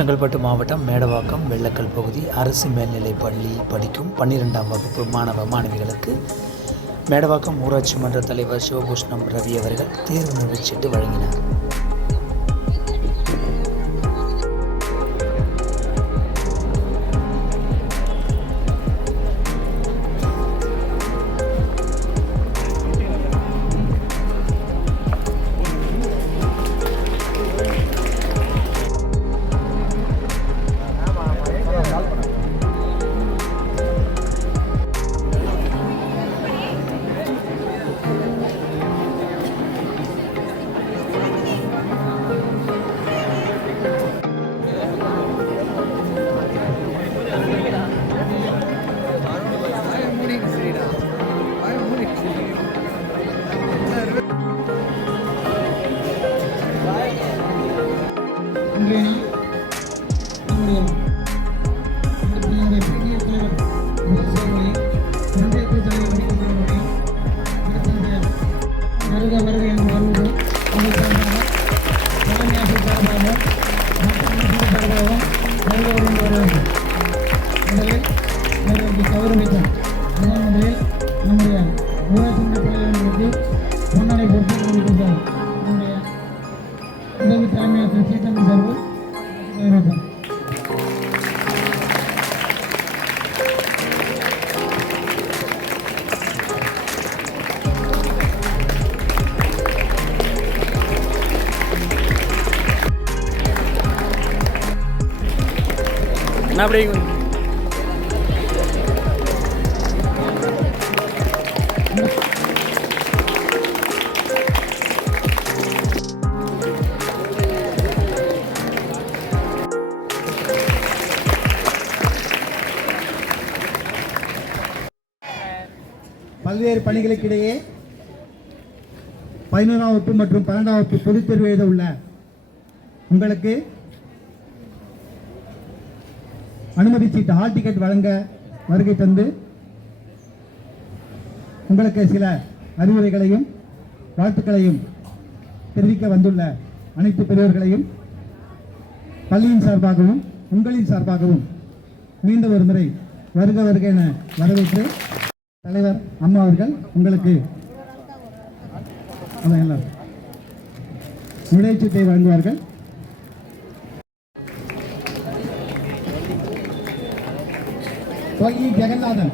செங்கல்பட்டு மாவட்டம் மேடவாக்கம் வெள்ளக்கல் பகுதி அரசு மேல்நிலைப் பள்ளி படிக்கும் பன்னிரெண்டாம் வகுப்பு மாணவ மாணவிகளுக்கு மேடவாக்கம் ஊராட்சி மன்ற தலைவர் சிவபூஷ்ணம் ரவி அவர்கள் தேர்வு நிகழ்ச்சிட்டு வழங்கினார். இன்றைய நாள் நம்முடைய நம்முடைய பிடிஏ தலைவர் முரசவர்களையும் பஞ்சாயத்து தலைவர் வடிவர்களையும் அடுத்தது வருக வருக என்று வருவது உங்கள் சார்பாக தலைமை ஆசிரியர் சார்பாக மற்ற ஆசிரியர் சார்பாகவும் வருக வருக என்ன அப்படி பல்வேறு பணிகளுக்கிடையே பதினோராம் வகுப்பு மற்றும் பன்னெண்டாம் வகுப்பு பொதுத் தேர்வு எழுத உள்ள உங்களுக்கு அனுமதி சீட்டு ஹால் டிக்கெட் வழங்க வருகை தந்து உங்களுக்கு சில அறிவுரைகளையும் வாழ்த்துக்களையும் தெரிவிக்க வந்துள்ள அனைத்து பெரியவர்களையும் பள்ளியின் சார்பாகவும் உங்களின் சார்பாகவும் மீண்டும் ஒரு முறை வருக வருக என வரவேற்று தலைவர் அம்மா அவர்கள் உங்களுக்கு அதான் நுழைச்சீட்டை வழங்குவார்கள். స్వర్గీయ జగన్నాథన్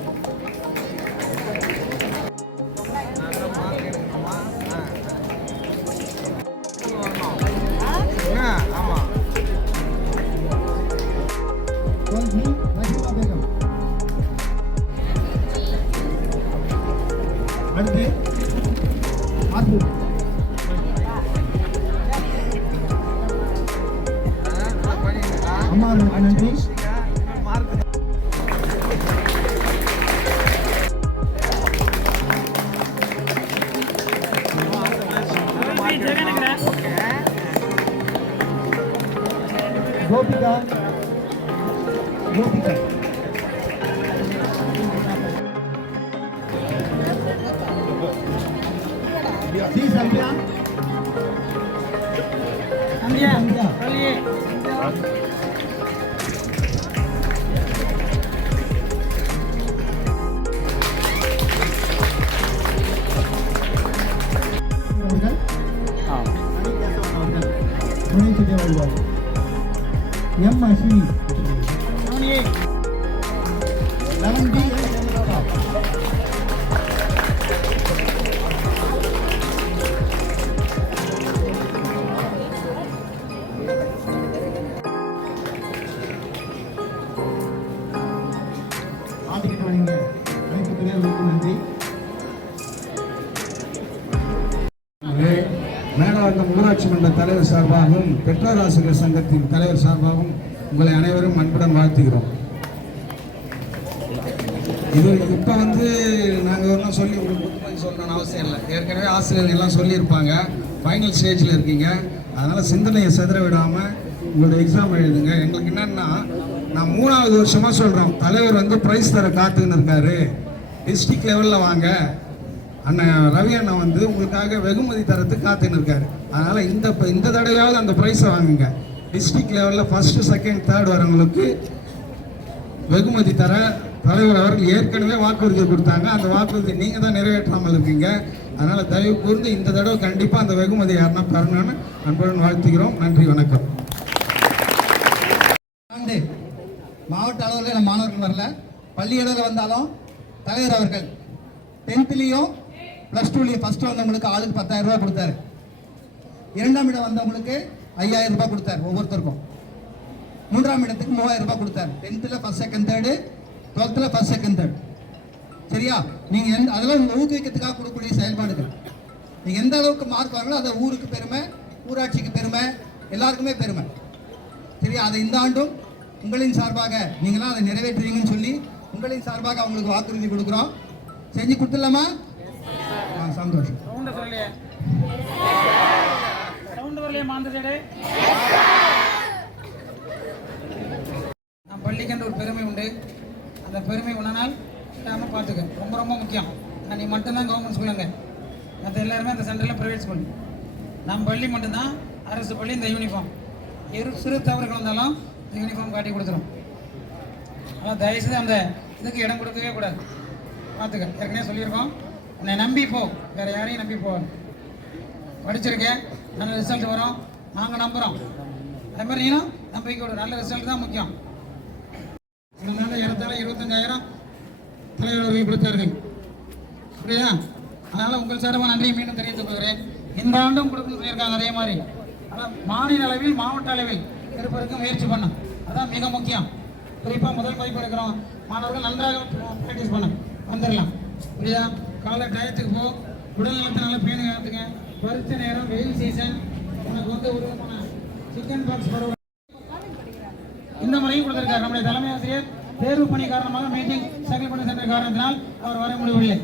గోపిక గోపిక శ్రీ సంధ్య సంధ్య సంధ్య லெவன் ஊராட்சி மன்ற தலைவர் சார்பாகவும் பெற்றோர் ஆசிரியர் சங்கத்தின் தலைவர் சார்பாகவும் உங்களை அனைவரும் அன்புடன் வாழ்த்துகிறோம். இது இப்போ வந்து நாங்கள் ஒன்றும் சொல்லி உங்களுக்கு சொல்லணும்னு அவசியம் இல்லை. ஏற்கனவே ஆசிரியர்கள் எல்லாம் சொல்லியிருப்பாங்க. ஃபைனல் ஸ்டேஜில் இருக்கீங்க. அதனால் சிந்தனையை செதற விடாமல் உங்களோட எக்ஸாம் எழுதுங்க. எங்களுக்கு என்னென்னா நான் மூணாவது வருஷமாக சொல்கிறோம் தலைவர் வந்து ப்ரைஸ் தர காத்துக்கின்னு இருக்காரு. டிஸ்ட்ரிக்ட் லெவலில் வாங்க. அண்ணன் ரவி அண்ணன் வந்து உங்களுக்காக வெகுமதி தரத்துக்கு காத்துன்னு இருக்காரு. அதனால் இந்த இந்த தடவையாவது அந்த ப்ரைஸை வாங்குங்க. டிஸ்ட்ரிக்ட் லெவலில் ஃபஸ்ட்டு செகண்ட் தேர்ட் வரவங்களுக்கு வெகுமதி தர தலைவர் அவர்கள் ஏற்கனவே வாக்குறுதி கொடுத்தாங்க. அந்த வாக்குறுதி நீங்கள் தான் நிறைவேற்றாமல் இருக்கீங்க. அதனால் தயவு கூர்ந்து இந்த தடவை கண்டிப்பாக அந்த வெகுமதி யாருன்னா பெறணும்னு அன்புடன் வாழ்த்துகிறோம். நன்றி வணக்கம். மாவட்ட அளவில் நம்ம மாணவர்கள் வரல. பள்ளி அளவில் வந்தாலும் தலைவர் அவர்கள் டென்த்லேயும் ப்ளஸ் டூலேயும் ஃபஸ்ட்டு வந்தவங்களுக்கு ஆளுக்கு பத்தாயிரம் ரூபா கொடுத்தாரு. இரண்டாம் இடம் வந்தவங்களுக்கு ஐயாயிரம் ரூபாய் கொடுத்தார் ஒவ்வொருத்தருக்கும். மூன்றாம் இடத்துக்கு மூவாயிரம் ரூபாய் கொடுத்தார். டென்த்தில் ஃபஸ்ட் செகண்ட் தேர்டு டுவெல்த்தில் ஃபஸ்ட் செகண்ட் தேர்டு சரியா? நீங்கள் எந்த அதெல்லாம் உங்கள் ஊக்குவிக்கிறதுக்காக கொடுக்கக்கூடிய செயல்பாடுகள். நீங்கள் எந்த அளவுக்கு மார்க் வாங்களோ அதை ஊருக்கு பெருமை ஊராட்சிக்கு பெருமை எல்லாருக்குமே பெருமை. சரியா? அதை இந்த ஆண்டும் உங்களின் சார்பாக நீங்களாம் அதை நிறைவேற்றுவீங்கன்னு சொல்லி உங்களின் சார்பாக அவங்களுக்கு வாக்குறுதி கொடுக்குறோம். செஞ்சு கொடுத்துடலாமா? சந்தோஷம். சவுண்ட் வரலையே மாந்த சைடு நம் பள்ளிக்கென்று ஒரு பெருமை உண்டு. அந்த பெருமை உணனால் விடாமல் பார்த்துக்க. ரொம்ப ரொம்ப முக்கியம். நீ மட்டும்தான் கவர்மெண்ட் ஸ்கூலுங்க மற்ற எல்லாருமே அந்த சென்டரில் ப்ரைவேட் ஸ்கூல் நம் பள்ளி மட்டும்தான் அரசு பள்ளி இந்த யூனிஃபார்ம் எரு சிறு தவறுகள் வந்தாலும் இந்த யூனிஃபார்ம் காட்டி கொடுத்துரும். ஆனால் தயவுசெய்து அந்த இதுக்கு இடம் கொடுக்கவே கூடாது. பார்த்துக்க. ஏற்கனவே சொல்லியிருக்கோம். உன்னை நம்பி போ. வேற யாரையும் நம்பி போ படிச்சிருக்கேன். நல்ல ரிசல்ட் வரும். நாங்கள் நம்புகிறோம் அதே மாதிரி நீனும் நம்பிக்கையோட நல்ல ரிசல்ட் தான் முக்கியம். இதனால இடத்தால இருபத்தஞ்சாயிரம் தலைவர்கள் கொடுத்தார்கள். புரியுதா? அதனால் உங்கள் சார்பாக நன்றி மீண்டும் தெரிவித்துக் கொள்கிறேன். இந்த ஆண்டும் கொடுக்கணும்னு சொல்லியிருக்காங்க அதே மாதிரி. ஆனால் மாநில அளவில் மாவட்ட அளவில் இருப்பதற்கு முயற்சி பண்ணும். அதான் மிக முக்கியம். குறிப்பாக முதல் மதிப்பு எடுக்கிறோம். மாணவர்கள் நன்றாக ப்ராக்டிஸ் பண்ண வந்துடலாம். புரியுதா? காலை டயத்துக்கு போ. உடல் நல்லா பேணி காத்துங்க பறிச்ச நேரம் வெயில் சீசன் உனக்கு வந்து ஒரு சிக்கன் பாக்ஸ் பரவ இந்த முறையும் கொடுத்திருக்கார் நம்முடைய தலைமை ஆசிரியர். தேர்வு பணி காரணமாக மீட்டிங் சைக்கிள் பண்ணி சென்ற காரணத்தினால் அவர் வர முடியவில்லை.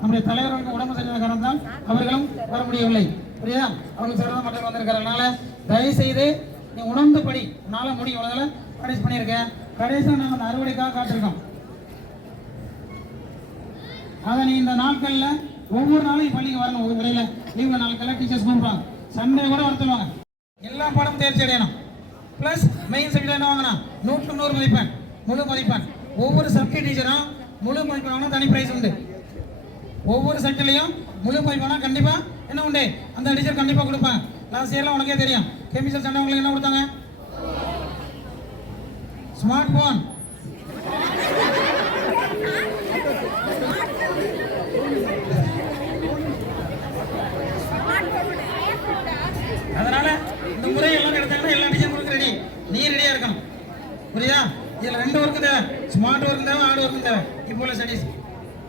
நம்முடைய தலைவர்களுக்கு உடம்பு சரியான காரணத்தால் அவர்களும் வர முடியவில்லை. புரியுதா? அவர்கள் சிறந்த மக்கள் வந்திருக்காரு அதனால தயவு செய்து நீ உணர்ந்து படி. உன்னால முடியும். இவ்வளவு கடைசி பண்ணியிருக்கேன். கடைசியாக நாங்கள் அந்த அறுவடைக்காக காத்திருக்கோம். அதை நீ இந்த நாட்கள்ல ஒவ்வொரு நாளும் பள்ளிக்கு வரணும் ஒரு இடையில. நாளைக்கு எல்லாம் டீச்சர்ஸ் கூப்பிடுவாங்க சண்டே கூட வர சொல்லுவாங்க. எல்லா பாடமும் தேர்ச்சி அடையணும். ப்ளஸ் மெயின் சப்ஜெக்ட் என்ன வாங்கினா நூற்று நூறு மதிப்பெண் முழு மதிப்பெண். ஒவ்வொரு சப்ஜெக்ட் டீச்சரும் முழு மதிப்பெண் வாங்கினா தனி ப்ரைஸ் உண்டு. ஒவ்வொரு சப்ஜெக்ட்லையும் முழு மதிப்பெண் கண்டிப்பாக என்ன உண்டு? அந்த டீச்சர் கண்டிப்பாக கொடுப்பாங்க. லாஸ்ட் இயர்லாம் உனக்கே தெரியும். கெமிக்கல் சண்டை உங்களுக்கு என்ன கொடுத்தாங்க? ஸ்மார்ட் போன் அதனால இந்த முறை எல்லாம் எடுத்தாங்கன்னா எல்லா டிசைன் கொடுக்க ரெடி நீ ரெடியா இருக்கணும் புரியுதா இதுல ரெண்டு ஒர்க்கும் தேவை ஸ்மார்ட் ஒர்க்கும் தேவை ஹார்ட் ஒர்க்கும் தேவை இப்போ உள்ள ஸ்டடீஸ்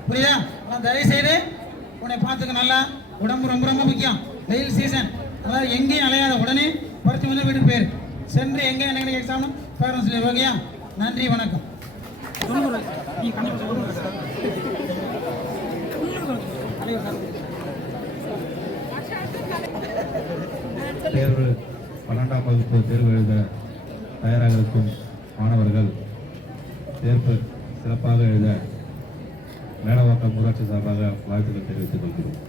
புரியுதா அதான் தயவு செய்து உன்னை பார்த்துக்க நல்லா உடம்பு ரொம்ப ரொம்ப முக்கியம் வெயில் சீசன் அதாவது எங்கேயும் அலையாத உடனே பறித்து வந்து வீட்டுக்கு போயிரு சென்று எங்கே என்ன எக்ஸாம்னு பேரண்ட்ஸ் சொல்லி ஓகேயா நன்றி வணக்கம் நீ பன்னெண்டாம் வகுப்பு தேர்வு எழுத தயாராக இருக்கும் மாணவர்கள் தேர்வு சிறப்பாக எழுத மேலவாக்கம் ஊராட்சி சார்பாக வாழ்த்துக்கள் தெரிவித்துக் கொள்கிறோம்.